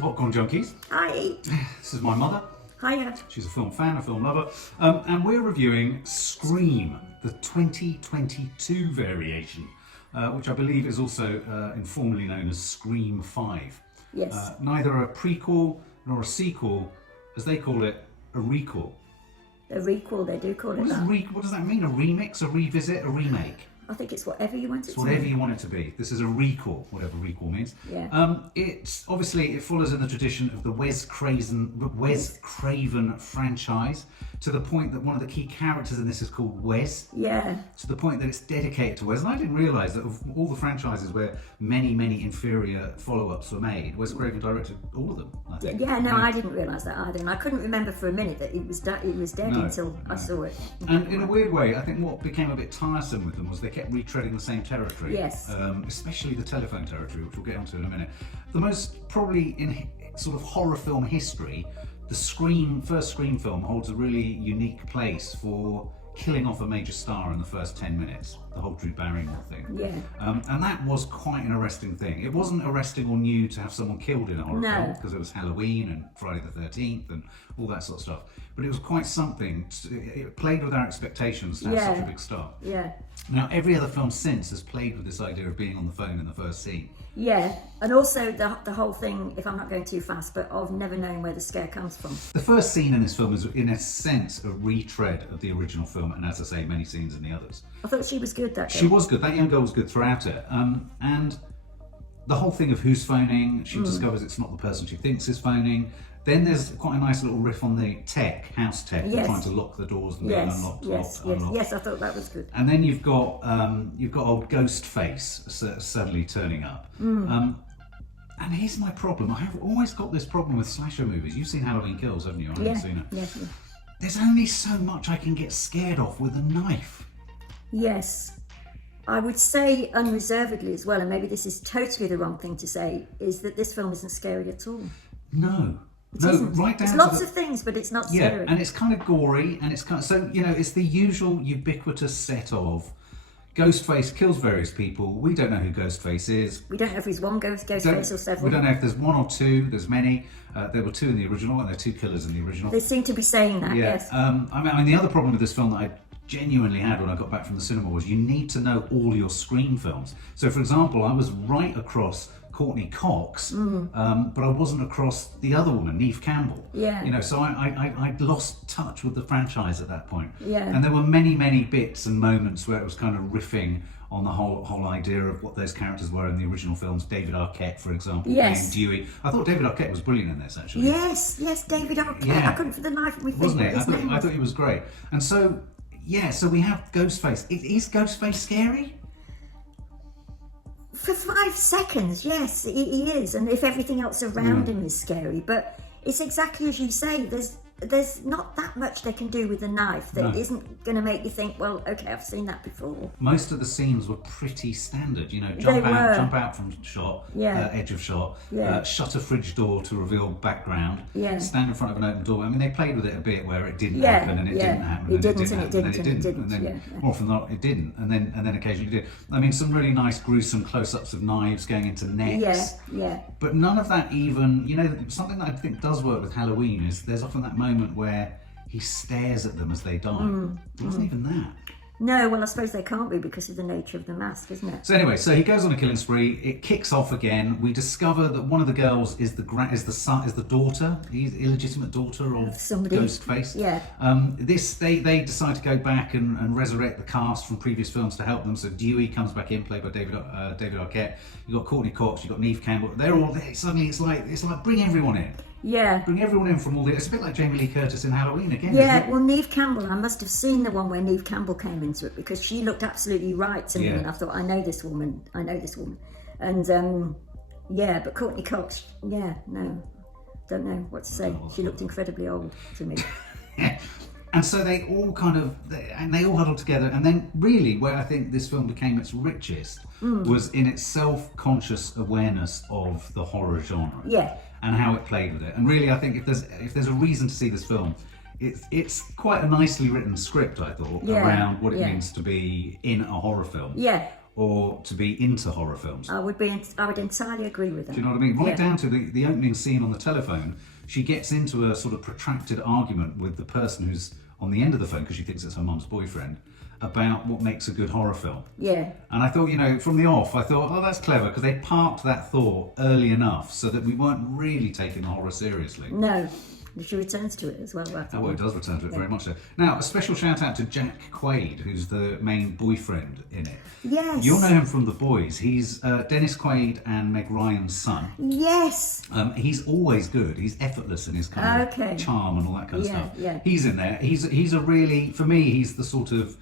Popcorn Junkies. Hi. This is my mother. Hiya. She's a film fan, a film lover. And we're reviewing Scream, the 2022 variation, which I believe is also informally known as Scream 5. Yes. Neither a prequel nor a sequel, as they call it, a recall. A recall, they do call it that. What does that mean? A remix, a revisit, a remake? I think it's whatever you want it to be. Whatever you want it to be. This is a recall, whatever recall means. Yeah. It follows in the tradition of the Wes Craven franchise, to the point that one of the key characters in this is called Wes. Yeah. To the point that it's dedicated to Wes. And I didn't realise that of all the franchises where many, many inferior follow-ups were made, Wes Craven directed all of them, I think. Yeah, no, I didn't realise that either. And I couldn't remember for a minute that it was dead until I saw it. And in a weird way, I think what became a bit tiresome with them was they kept retreading the same territory. Yes. Especially the telephone territory, which we'll get onto in a minute. The most, probably in sort of horror film history, the first Scream film holds a really unique place for killing off a major star in the first 10 minutes, the whole Drew Barrymore thing. Yeah. And that was quite an arresting thing. It wasn't arresting or new to have someone killed in a horror film, because it was Halloween and Friday the 13th and all that sort of stuff. But it was quite something. It played with our expectations to have such a big star. Yeah. Now, every other film since has played with this idea of being on the phone in the first scene. Yeah, and also the whole thing, if I'm not going too fast, but of never knowing where the scare comes from. The first scene in this film is, in a sense, a retread of the original film, and as I say, many scenes in the others. I thought she was good, that girl. She was good. That young girl was good throughout it. And the whole thing of who's phoning, she discovers it's not the person she thinks is phoning. Then there's quite a nice little riff on the house tech, trying to lock the doors and being unlocked. Yes, I thought that was good. And then you've got old Ghostface suddenly turning up. And here's my problem. I have always got this problem with slasher movies. You've seen Halloween Kills, haven't you? I haven't seen it. Yes. There's only so much I can get scared of with a knife. Yes. I would say unreservedly as well, and maybe this is totally the wrong thing to say, is that this film isn't scary at all. No. It isn't. Right down There's to lots of things, but it's not scary. Yeah, and it's kind of gory, and it's kind of, so, it's the usual ubiquitous set of Ghostface kills various people. We don't know who Ghostface is. We don't know if he's one Ghostface or several. We don't know if there's one or two. There's many. There were two in the original, and there are two killers in the original. They seem to be saying that, yes. I mean, the other problem with this film that I genuinely had when I got back from the cinema was you need to know all your Scream films. So, for example, I was right across Courteney Cox, but I wasn't across the other woman, Neve Campbell. Yeah. So I'd lost touch with the franchise at that point. Yeah. And there were many, many bits and moments where it was kind of riffing on the whole idea of what those characters were in the original films. David Arquette, for example, playing Dewey. I thought David Arquette was brilliant in this, actually. Yes, David Arquette. Yeah. I couldn't for the life of me think Wasn't it? his name was. I thought he was great. And so, so we have Ghostface. Is Ghostface scary? For 5 seconds, yes, he is. And if everything else around him is scary. But it's exactly as you say, there's not that much they can do with a knife that isn't going to make you think, well, okay, I've seen that before. Most of the scenes were pretty standard, jump out from shot, edge of shot, shut a fridge door to reveal background, stand in front of an open door. I mean, they played with it a bit where it didn't happen and it didn't happen. It didn't and it didn't. And then more often than not, it didn't. And then occasionally it did. I mean, some really nice gruesome close-ups of knives going into necks. Yeah. But none of that even, something that I think does work with Halloween is there's often that moment where he stares at them as they die. It wasn't even that. No, well, I suppose they can't be because of the nature of the mask, isn't it? So anyway, he goes on a killing spree. It kicks off again. We discover that one of the girls is the daughter, the illegitimate daughter of somebody. Ghostface. Yeah. They decide to go back and resurrect the cast from previous films to help them. So Dewey comes back in, played by David Arquette. You got Courteney Cox. You got Neve Campbell. They're all there. Suddenly, it's like bring everyone in. Yeah. Bring everyone in from all the... It's a bit like Jamie Lee Curtis in Halloween again. Yeah, well, Neve Campbell, I must have seen the one where Neve Campbell came into it because she looked absolutely right to me and I thought, I know this woman. And, but Courteney Cox, no, don't know what to say. She looked incredibly old to me. And so they all they all huddled together, and then really where I think this film became its richest was in its self-conscious awareness of the horror genre. Yeah. And how it played with it. And really, I think if there's a reason to see this film, it's quite a nicely written script, I thought, around what it means to be in a horror film. Yeah. or to be into horror films. I would entirely agree with that. Do you know what I mean? Right down to the opening scene on the telephone, she gets into a sort of protracted argument with the person who's on the end of the phone, because she thinks it's her mum's boyfriend, about what makes a good horror film. Yeah. And I thought, from the off, I thought, oh, that's clever, because they parked that thought early enough so that we weren't really taking horror seriously. No. She returns to it as well. Oh, well, it does return to it very much so. Now, a special shout out to Jack Quaid, who's the main boyfriend in it. Yes. You'll know him from The Boys. He's Dennis Quaid and Meg Ryan's son. Yes. He's always good. He's effortless in his kind of charm and all that kind of stuff. Yeah. He's in there. He's a really, for me, he's the sort of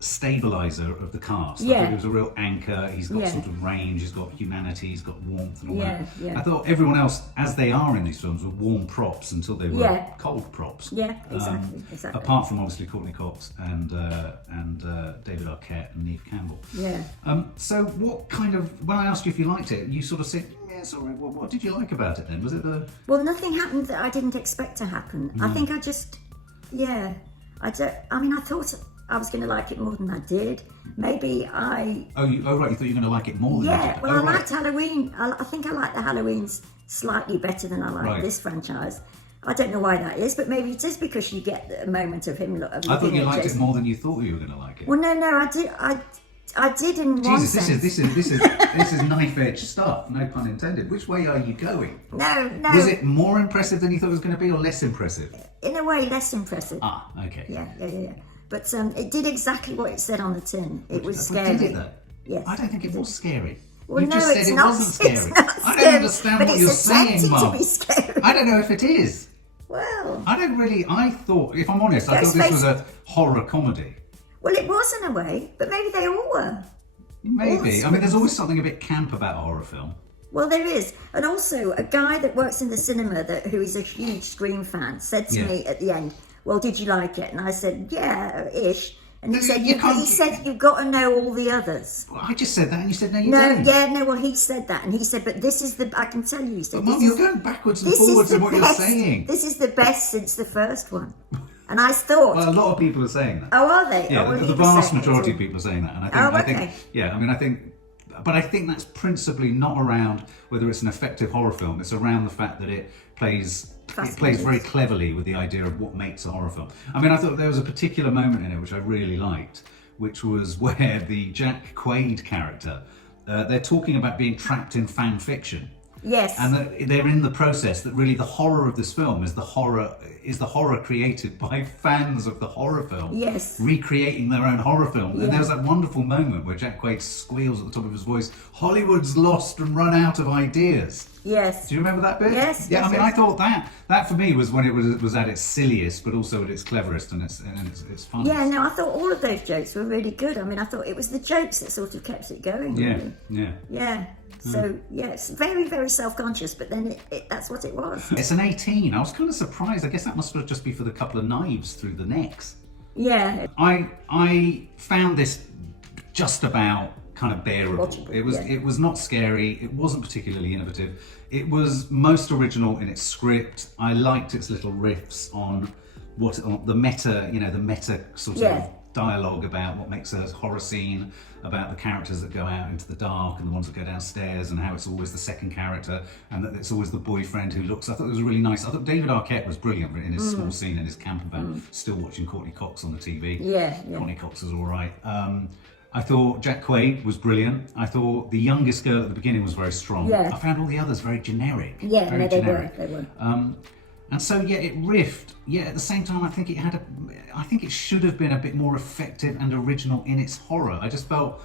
stabilizer of the cast. I think he was a real anchor. He's got sort of range, he's got humanity, he's got warmth and all that. I thought everyone else, as they are in these films, were warm props until they were cold props. Yeah, exactly. Apart from obviously Courteney Cox and David Arquette and Neve Campbell. Yeah. So what kind of, when I asked you if you liked it, you sort of said, yeah, sorry, what did you like about it then? Was it the... Well, nothing happened that I didn't expect to happen. I think I just, I thought I was going to like it more than I did. Maybe I... right, you thought you were going to like it more than I did. I liked Halloween. I think I like the Halloweens slightly better than I like this franchise. I don't know why that is, but maybe it is because you get a moment of him. I thought you liked it more than you thought you were going to like it. Well, no, I did in one sense. This is knife-edge stuff, no pun intended. Which way are you going? No. Was it more impressive than you thought it was going to be, or less impressive? In a way, less impressive. Ah, okay. Yeah. But it did exactly what it said on the tin. It was scary. Did it though? Yes. I don't think it was scary. Well, you just said it wasn't scary. I don't understand but what you're saying, Mark. To be scary. I don't know if it is. Well, I thought, if I'm honest, I thought this was a horror comedy. Well, it was in a way, but maybe they all were. Maybe. I mean, there's always something a bit camp about a horror film. Well, there is. And also, a guy that works in the cinema who is a huge Scream fan said to me at the end, well, did you like it? And I said, yeah-ish. And he said, you've got to know all the others. Well, I just said that, and you said, no, you don't. Well, he said that. And he said, but this is I can tell you, he said, but Mum, you're going backwards and forwards in what you're saying. This is the best since the first one. And I thought... Well, a lot of people are saying that. Oh, are they? Yeah, the vast majority of people are saying that. And I think, but I think that's principally not around whether it's an effective horror film. It's around the fact that it plays very cleverly with the idea of what makes a horror film. I mean, I thought there was a particular moment in it which I really liked, which was where the Jack Quaid character, they're talking about being trapped in fan fiction. Yes. And they're in the process that really the horror of this film is the horror created by fans of the horror film. Yes. Recreating their own horror film. Yeah. And there was that wonderful moment where Jack Quaid squeals at the top of his voice, Hollywood's lost and run out of ideas. Yes. Do you remember that bit? Yes. Yeah, yes, I mean, I thought that for me was when it was at its silliest, but also at its cleverest and its funniest. Yeah, no, I thought all of those jokes were really good. I mean, I thought it was the jokes that sort of kept it going. Really. Yeah. So, it's very, very self-conscious, but then that's what it was. It's an 18. I was kind of surprised. I guess that must just be for the couple of knives through the necks. Yeah. I found this just about kind of bearable. Watchable, It was not scary. It wasn't particularly innovative. It was most original in its script. I liked its little riffs on the meta sort of dialogue about what makes a horror scene, about the characters that go out into the dark and the ones that go downstairs, and how it's always the second character and that it's always the boyfriend who looks. I thought it was really nice. I thought David Arquette was brilliant in his small scene in his camper van, still watching Courteney Cox on the TV. Yeah. Courteney Cox was all right. I thought Jack Quaid was brilliant. I thought the youngest girl at the beginning was very strong. Yeah. I found all the others very generic. Yeah, very generic. They were. And so it riffed. Yeah, at the same time, I think it should have been a bit more effective and original in its horror. I just felt,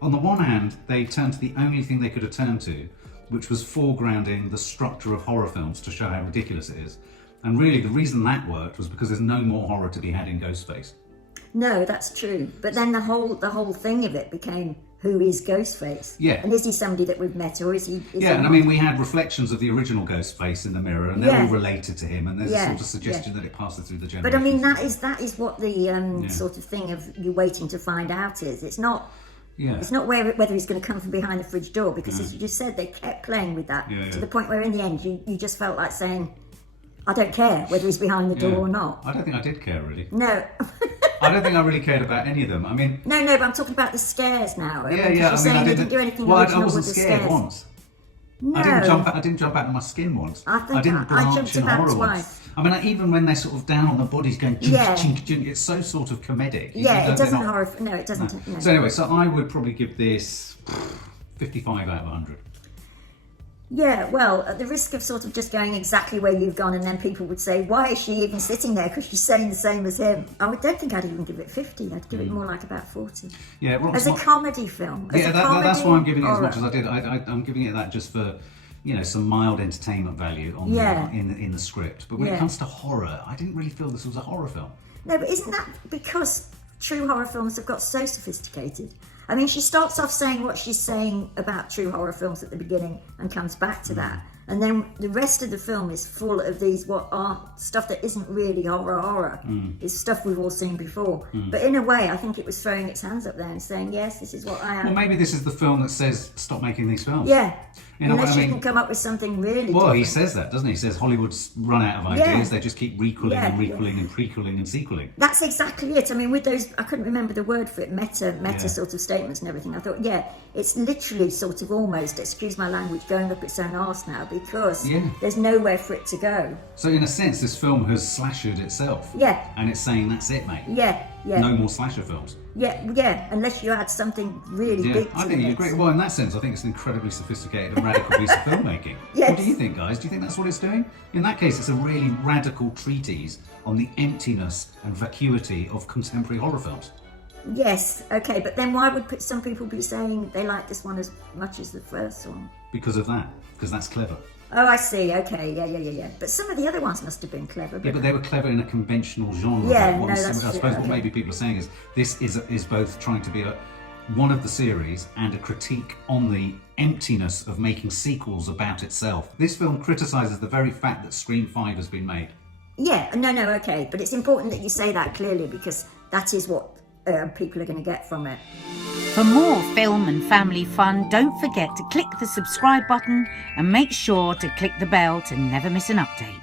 on the one hand, they turned to the only thing they could have turned to, which was foregrounding the structure of horror films to show how ridiculous it is. And really, the reason that worked was because there's no more horror to be had in Ghostface. No, that's true. But then the whole thing of it became, who is Ghostface? Yeah. And is he somebody that we've met, or is he? I mean, we had reflections of the original Ghostface in the mirror, and they're all related to him, and there's a sort of suggestion that it passes through the generations. But I mean, that is what the sort of thing of you waiting to find out is. It's not. Yeah. It's not whether he's going to come from behind the fridge door, because as you just said, they kept playing with that to the point where in the end you just felt like saying, I don't care whether he's behind the door or not. I don't think I did care, really. No. I don't think I really cared about any of them. I mean, No, but I'm talking about the scares now. yeah. You're I saying mean, they didn't do anything Well, I original wasn't with the scared scares. once. No. I didn't jump out of my skin once. I think didn't I blanch jumped in about horror twice. once. I mean, even when they're sort of down on the bodies going jink, Yeah. jink, jink, it's so sort of comedic. Yeah, it doesn't They're not- horror. No, it doesn't. No. So anyway, so I would probably give this 55 out of 100. Yeah, well, at the risk of sort of just going exactly where you've gone, and then people would say, why is she even sitting there? Because she's saying the same as him. Don't think I'd even give it 50. I'd give it more like about 40. Yeah, Rotten As a Tomato- comedy film. As Yeah, a that's why I'm giving it as horror. much as I did. I'm giving it that just for, some mild entertainment value on Yeah. in the script. But when it Yeah. comes to horror, I didn't really feel this was a horror film. No, but isn't that because true horror films have got so sophisticated? I mean, she starts off saying what she's saying about true horror films at the beginning and comes back to that. And then the rest of the film is full of these what are stuff that isn't really horror. It's stuff we've all seen before. But in a way, I think it was throwing its hands up there and saying, yes, this is what I am. Well, maybe this is the film that says stop making these films. Yeah. You know what Unless I you mean? can come up with something really Well, he different. says that, doesn't he? He says Hollywood's run out of ideas. Yeah. They just keep requeling Yeah, and requeling and prequeling and sequeling. That's exactly it. I mean, with those, I couldn't remember the word for it, meta Yeah. sort of statements and everything. I thought, yeah, it's literally sort of almost, excuse my language, going up its own arse now because Yeah. there's nowhere for it to go. So in a sense, this film has slashered itself. Yeah. And it's saying, that's it, mate. Yeah, yeah. No more slasher films. Yeah, unless you add something really Yeah, big to I think the you mix. agree. Well, in that sense, I think it's an incredibly sophisticated and radical piece of filmmaking. Yes. What do you think, guys? Do you think that's what it's doing? In that case, it's a really radical treatise on the emptiness and vacuity of contemporary horror films. Yes, okay, but then why would some people be saying they like this one as much as the first one? Because of that. Because that's clever. Oh, I see, okay, yeah. But some of the other ones must have been clever. Yeah, but they were clever in a conventional genre. Yeah, Like, no, that's I true, suppose what okay. maybe people are saying is this is both trying to be one of the series and a critique on the emptiness of making sequels about itself. This film criticises the very fact that Scream 5 has been made. Yeah, no, okay, but it's important that you say that clearly because that is what people are going to get from it. For more film and family fun, don't forget to click the subscribe button and make sure to click the bell to never miss an update.